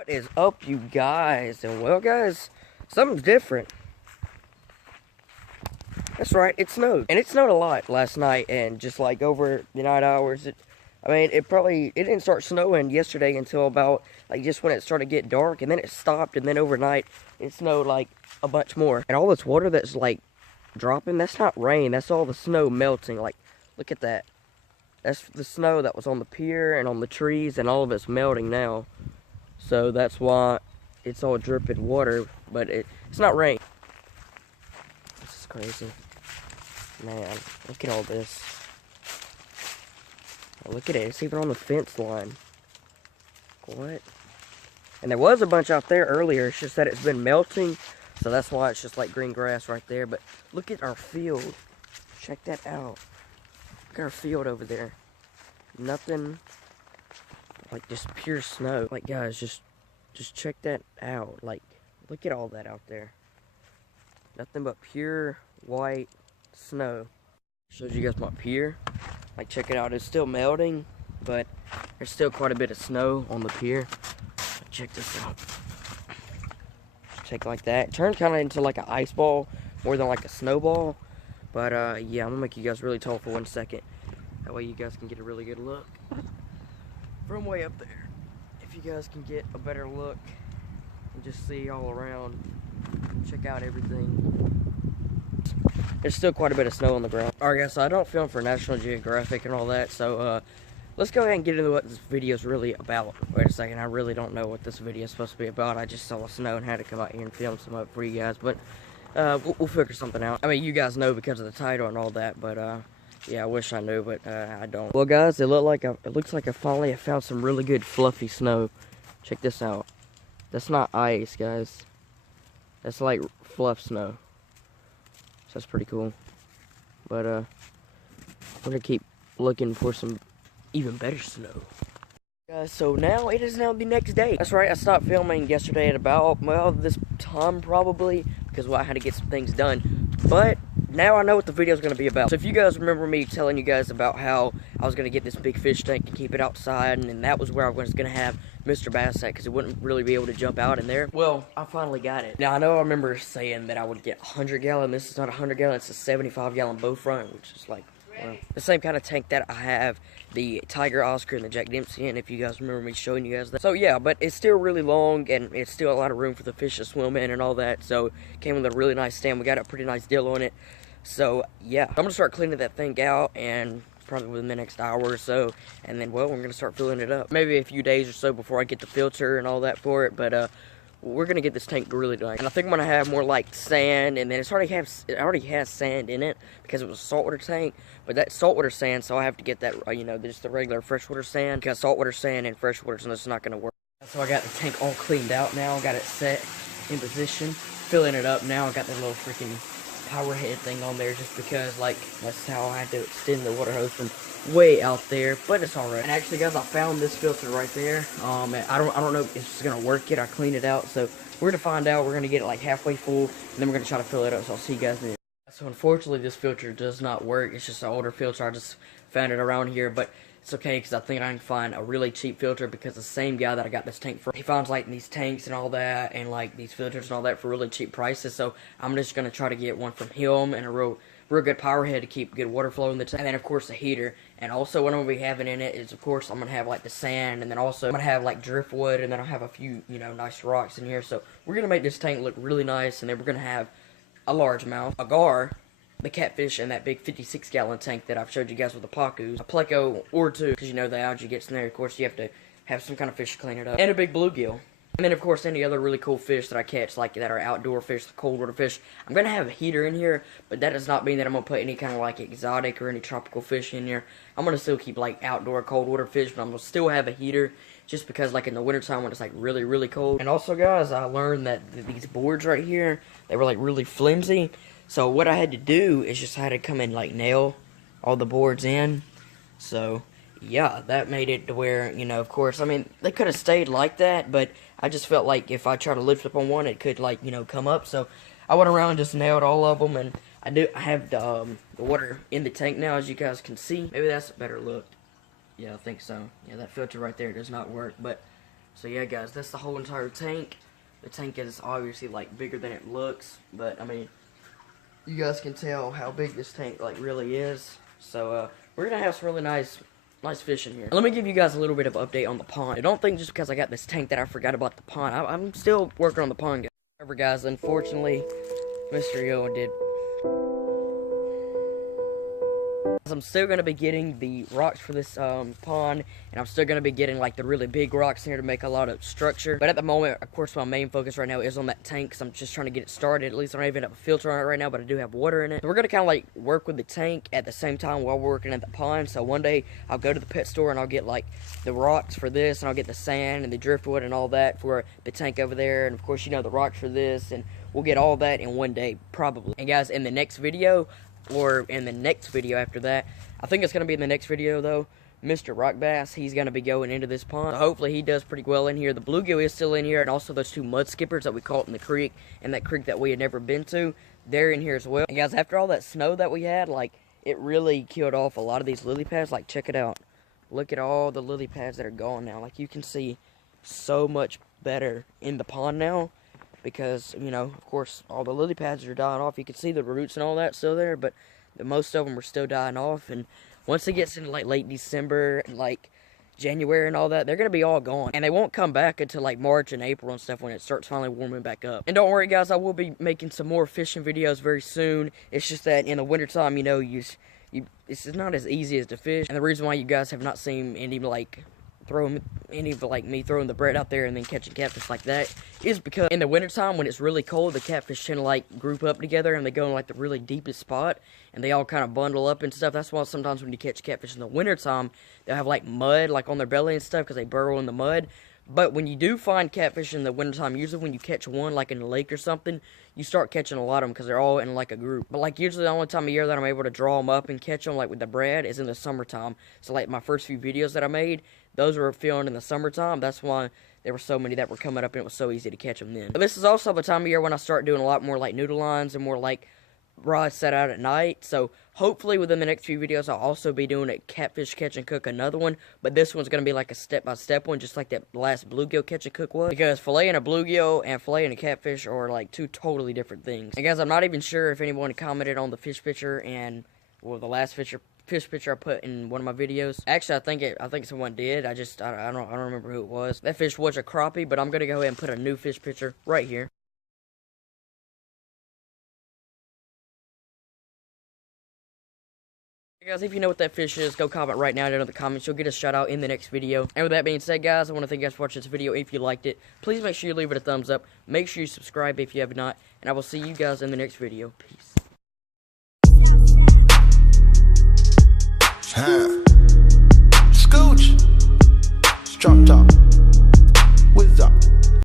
What is up, you guys? And well, guys, something's different. That's right, it snowed. And it snowed a lot last night, and just like over the night hours, it didn't start snowing yesterday until about, like, just when it started to get dark, and then it stopped, and then overnight, it snowed, like, a bunch more. And all this water that's, like, dropping, that's not rain, that's all the snow melting. Like, look at that. That's the snow that was on the pier and on the trees, and all of it's melting now. So that's why it's all dripping water, but it's not rain. This is crazy. Man, look at all this. Oh, look at it, it's even on the fence line. What? And there was a bunch out there earlier, it's just that it's been melting, so that's why it's just like green grass right there. But look at our field. Check that out. Look at our field over there. Nothing, like, just pure snow. Like, guys, just check that out. Like, look at all that out there. Nothing but pure white snow. Shows you guys my pier. Like, check it out, it's still melting, but there's still quite a bit of snow on the pier. Check this out. Check like that. It turned kind of into like an ice ball more than like a snowball. But yeah, I'm gonna make you guys really tall for 1 second. That way you guys can get a really good look from way up there. If you guys can get a better look and just see all around, check out everything. There's still quite a bit of snow on the ground. Alright guys, so I don't film for National Geographic and all that, so let's go ahead and get into what this video is really about. Wait a second, I really don't know what this video is supposed to be about. I just saw snow and had to come out here and film some up for you guys, but we'll figure something out. I mean, you guys know because of the title and all that, but yeah, I wish I knew, but I don't. Well guys, it looks like I finally have found some really good fluffy snow. Check this out. That's not ice, guys. That's like fluff snow. So that's pretty cool. But I'm gonna keep looking for some even better snow. Guys, so it is now the next day. That's right, I stopped filming yesterday at about, well, this time probably, because, well, I had to get some things done. But now I know what the video is going to be about. So if you guys remember me telling you guys about how I was going to get this big fish tank to keep it outside, and that was where I was going to have Mr. Bass at, because it wouldn't really be able to jump out in there. Well, I finally got it. Now, I know I remember saying that I would get 100-gallon. This is not a 100-gallon, it's a 75-gallon bow front, which is like, well, the same kind of tank that I have the Tiger Oscar and the Jack Dempsey in, if you guys remember me showing you guys that. So yeah, but it's still really long, and it's still a lot of room for the fish to swim in and all that. So it came with a really nice stand. We got a pretty nice deal on it. So yeah, I'm gonna start cleaning that thing out, and probably within the next hour or so, and then, well, we're gonna start filling it up. Maybe a few days or so before I get the filter and all that for it, but we're gonna get this tank really nice. And I think I'm gonna have more like sand, and then it already has sand in it because it was a saltwater tank. But that saltwater sand, so I have to get that, you know, just the regular freshwater sand, because saltwater sand and freshwater sand is not gonna work. So I got the tank all cleaned out now, got it set in position, filling it up now. I got the little freaking power head thing on there just because, like, that's how I had to extend the water hose from way out there, but it's alright. And actually, guys, I found this filter right there. I don't know if it's gonna work yet. I cleaned it out, so we're gonna find out. We're gonna get it like halfway full, and then we're gonna try to fill it up. So I'll see you guys then. So unfortunately, this filter does not work. It's just an older filter. I just found it around here, but it's okay because I think I can find a really cheap filter, because the same guy that I got this tank from, he finds like these tanks and all that, and like these filters and all that for really cheap prices. So I'm just gonna try to get one from him, and a real good power head to keep good water flow in the tank, and then of course the heater. And also what I'm gonna be having in it is, of course, I'm gonna have like the sand, and then also I'm gonna have like driftwood, and then I'll have a few, you know, nice rocks in here. So we're gonna make this tank look really nice, and then we're gonna have a largemouth, a gar, the catfish, and that big 56-gallon tank that I've showed you guys with the pacus, a pleco or two, because you know the algae gets in there. Of course, you have to have some kind of fish to clean it up, and a big bluegill. And then, of course, any other really cool fish that I catch, like that are outdoor fish, cold water fish. I'm going to have a heater in here, but that does not mean that I'm going to put any kind of, like, exotic or any tropical fish in here. I'm going to still keep, like, outdoor cold water fish, but I'm going to still have a heater, just because, like, in the wintertime when it's, like, really, really cold. And also, guys, I learned that these boards right here, they were, like, really flimsy. So what I had to do is just I had to come and, like, nail all the boards in. So yeah, that made it to where, you know, of course, I mean, they could have stayed like that, but I just felt like if I try to lift up on one, it could, like, you know, come up. So I went around and just nailed all of them, and I have the water in the tank now, as you guys can see. Maybe that's a better look. Yeah, I think so. Yeah, that filter right there does not work, but So yeah, guys, that's the whole entire tank. The tank is obviously like bigger than it looks, but I mean, you guys can tell how big this tank like really is. So we're gonna have some really nice fish in here. Let me give you guys a little bit of update on the pond. I don't think just because I got this tank that I forgot about the pond. I'm still working on the pond, guys. However, guys, unfortunately, Mr. Yo did. I'm still going to be getting the rocks for this pond, and I'm still going to be getting like the really big rocks in here to make a lot of structure. But at the moment, of course, my main focus right now is on that tank, because I'm just trying to get it started. At least I don't even have a filter on it right now, but I do have water in it. So we're going to kind of like work with the tank at the same time while we're working at the pond. So one day I'll go to the pet store and I'll get like the rocks for this, and I'll get the sand and the driftwood and all that for the tank over there, and of course, you know, the rocks for this, and we'll get all that in one day probably. And guys, in the next video, or in the next video after that, I think it's going to be in the next video though, Mr. Rock Bass, he's going to be going into this pond. So hopefully he does pretty well in here. The bluegill is still in here, and also those two mud skippers that we caught in the creek, and that creek that we had never been to, they're in here as well. And guys, after all that snow that we had, like, it really killed off a lot of these lily pads. Like, check it out. Look at all the lily pads that are gone now. Like, you can see so much better in the pond now, because, you know, of course, all the lily pads are dying off. You can see the roots and all that still there, but most of them are still dying off. And once it gets into like late December and like January and all that, they're gonna be all gone, and they won't come back until like March and April and stuff, when it starts finally warming back up. And don't worry, guys, I will be making some more fishing videos very soon. It's just that in the wintertime, you know, it's not as easy as to fish, and the reason why you guys have not seen any like me throwing the bread out there and then catching catfish like that is because in the wintertime, when it's really cold, the catfish tend to like group up together, and they go in like the really deepest spot, and they all kind of bundle up and stuff. That's why sometimes when you catch catfish in the wintertime, they'll have like mud like on their belly and stuff, because they burrow in the mud. But when you do find catfish in the wintertime, usually when you catch one like in a lake or something, you start catching a lot of them because they're all in like a group. But like usually the only time of year that I'm able to draw them up and catch them like with the bread is in the summertime. So like my first few videos that I made, those were filmed in the summertime. That's why there were so many that were coming up, and it was so easy to catch them then. But this is also the time of year when I start doing a lot more like noodle lines and more like rods set out at night. So hopefully within the next few videos, I'll also be doing a catfish catch and cook, another one, but this one's going to be like a step-by-step one, just like that last bluegill catch and cook was, because filleting a bluegill and filleting a catfish are like two totally different things. And guys, I'm not even sure if anyone commented on the fish picture and, well, the last fish picture I put in one of my videos. Actually, I think someone did. I don't remember who it was. That fish was a crappie, but I'm going to go ahead and put a new fish picture right here. Hey guys, if you know what that fish is, go comment right now down in the comments. You'll get a shout out in the next video. And with that being said, guys, I want to thank you guys for watching this video. If you liked it, please make sure you leave it a thumbs up. Make sure you subscribe if you have not. And I will see you guys in the next video. Peace.